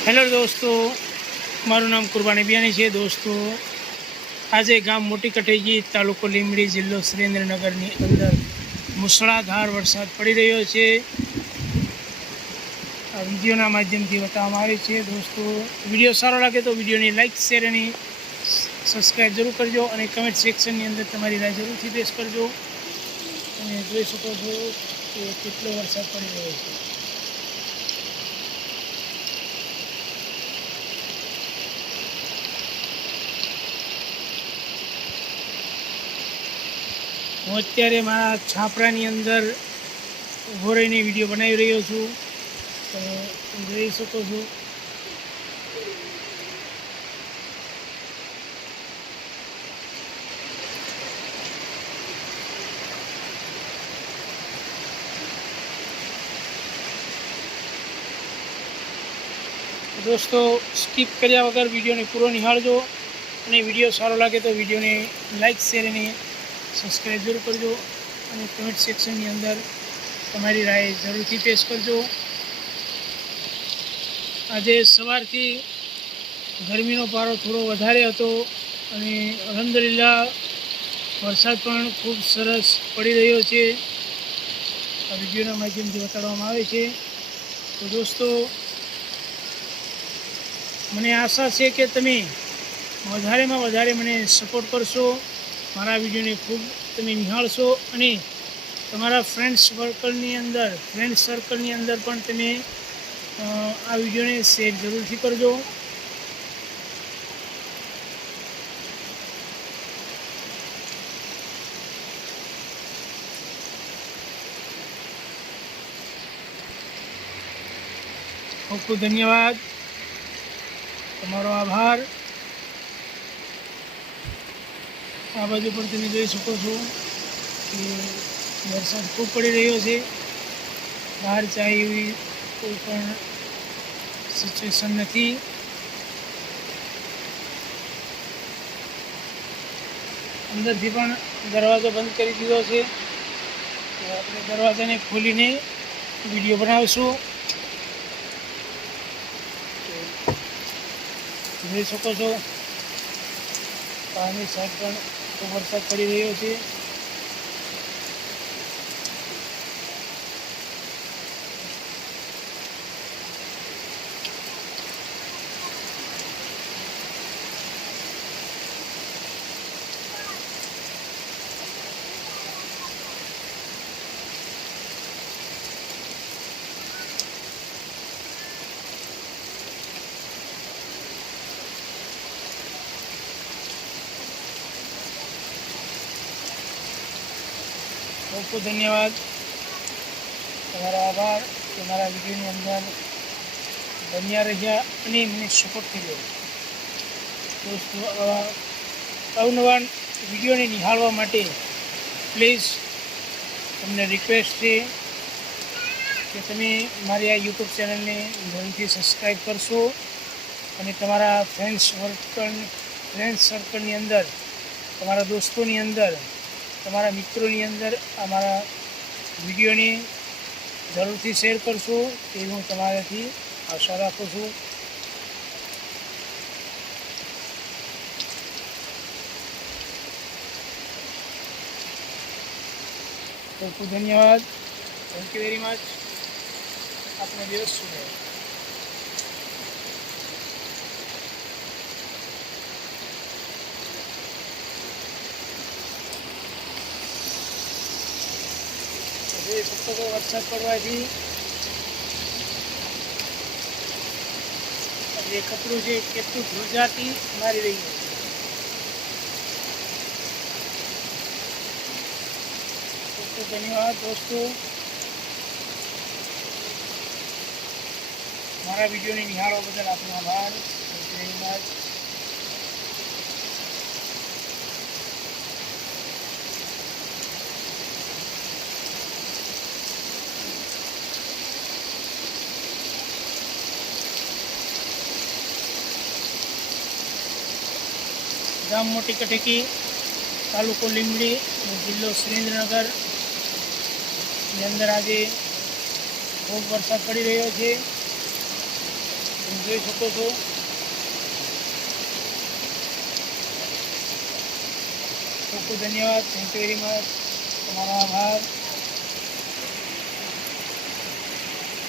Hello दोस्तों, मारू नाम कुर्बानी बियानी है। दोस्तों आज गाम मोटी कटेजी तालुको લીંબડી जिल्लो सुरेन्द्रनगरनी अंदर मुसळाधार वरसाद पड़ी रह्यो छे। आ विडियोना माध्यमथी बताववामां आवे छे। दोस्तों विडियो सारो लागे तो विडियोने लाइक शेर अने सब्सक्राइब जरूर करजो अने कमेंट सेक्शननी अंदर तमारी राय जरूरथी पेश करजो। अने जोई शको छो के केटलो वरसाद पड़ी रह्यो छे। હું અત્યારે મારા છાપરાની અંદર ઊભો રહીને વિડીયો બનાવી રહ્યો છું। તમે જોઈ શકો છો दोस्तों स्कीप કર્યા વગર વિડીયોને પૂરો નિહાળજો અને વિડીયો સારો લાગે તો વિડીયોને લાઇક શેર અને સબસ્ક્રાઈબ જરૂર કરજો અને કમેન્ટ સેક્શનની અંદર તમારી રાય જરૂરથી પેશ કરજો। આજે સવારથી ગરમીનો પારો થોડો વધારે હતો અને અલ્હમ્દુલિલ્લાહ વરસાદ પણ ખૂબ સરસ પડી રહ્યો છે। આ વિડીયોના માધ્યમથી બતાડવામાં આવે છે। તો દોસ્તો મને આશા છે કે તમે વધારેમાં વધારે મને સપોર્ટ કરશો, મારા વિડીયોને ખૂબ તમે નિહાળશો અને તમારા ફ્રેન્ડ સર્કલની અંદર પણ તમે આ વિડીયોને શેર જરૂરથી કરજો। ખૂબ ખૂબ ધન્યવાદ, તમારો આભાર। આ બાજુ પણ તમે જોઈ શકો છો કે વરસાદ ખૂબ પડી રહ્યો છે। બહાર જાય એવી કોઈ પણ સિચ્યુએશન નથી। અંદરથી પણ દરવાજો બંધ કરી દીધો છે, તો આપણે દરવાજાને ખોલીને વિડીયો બનાવીશું। જોઈ શકો છો પાણી સાઈડ પણ ખૂબ વરસાદ પડી રહ્યો છે। ખૂબ ખૂબ ધન્યવાદ, તમારો આભાર કે મારા વિડીયોની અંદર બન્યા રહ્યા અને મને સપોર્ટ કર્યો। દોસ્તો આવા અવનવા વિડીયોને નિહાળવા માટે પ્લીઝ તમને રિક્વેસ્ટ છે કે તમે મારી આ યુટ્યુબ ચેનલને જરૂરથી સબસ્ક્રાઈબ કરશો અને તમારા ફ્રેન્ડ સર્કલની અંદર, તમારા દોસ્તોની અંદર, તમારા મિત્રોની અંદર અમારા વિડીયોને જરૂરથી શેર કરશો તેવી હું તમારાથી આશા રાખું છું। ખૂબ ખૂબ ધન્યવાદ, થેન્ક યુ વેરી મચ। આપનો દિવસ શુભ રહે। પુસ્તકો વરસાદ પડવાથી જે કપડું છે કેટલું ધ્રુજાતી મારી રહ્યું છે। ખૂબ ખૂબ ધન્યવાદ દોસ્તો, મારા વિડીયોને નિહાળવા બદલ આપનો આભાર। Thank you very much. ગામ મોટી કટેકી તાલુકો લીંબડી જિલ્લો સુરેન્દ્રનગરની અંદર આજે ખૂબ વરસાદ પડી રહ્યો છે। જોઈ શકો છો. ખૂબ ખૂબ ધન્યવાદ. Thank you very much. તમારો આભાર.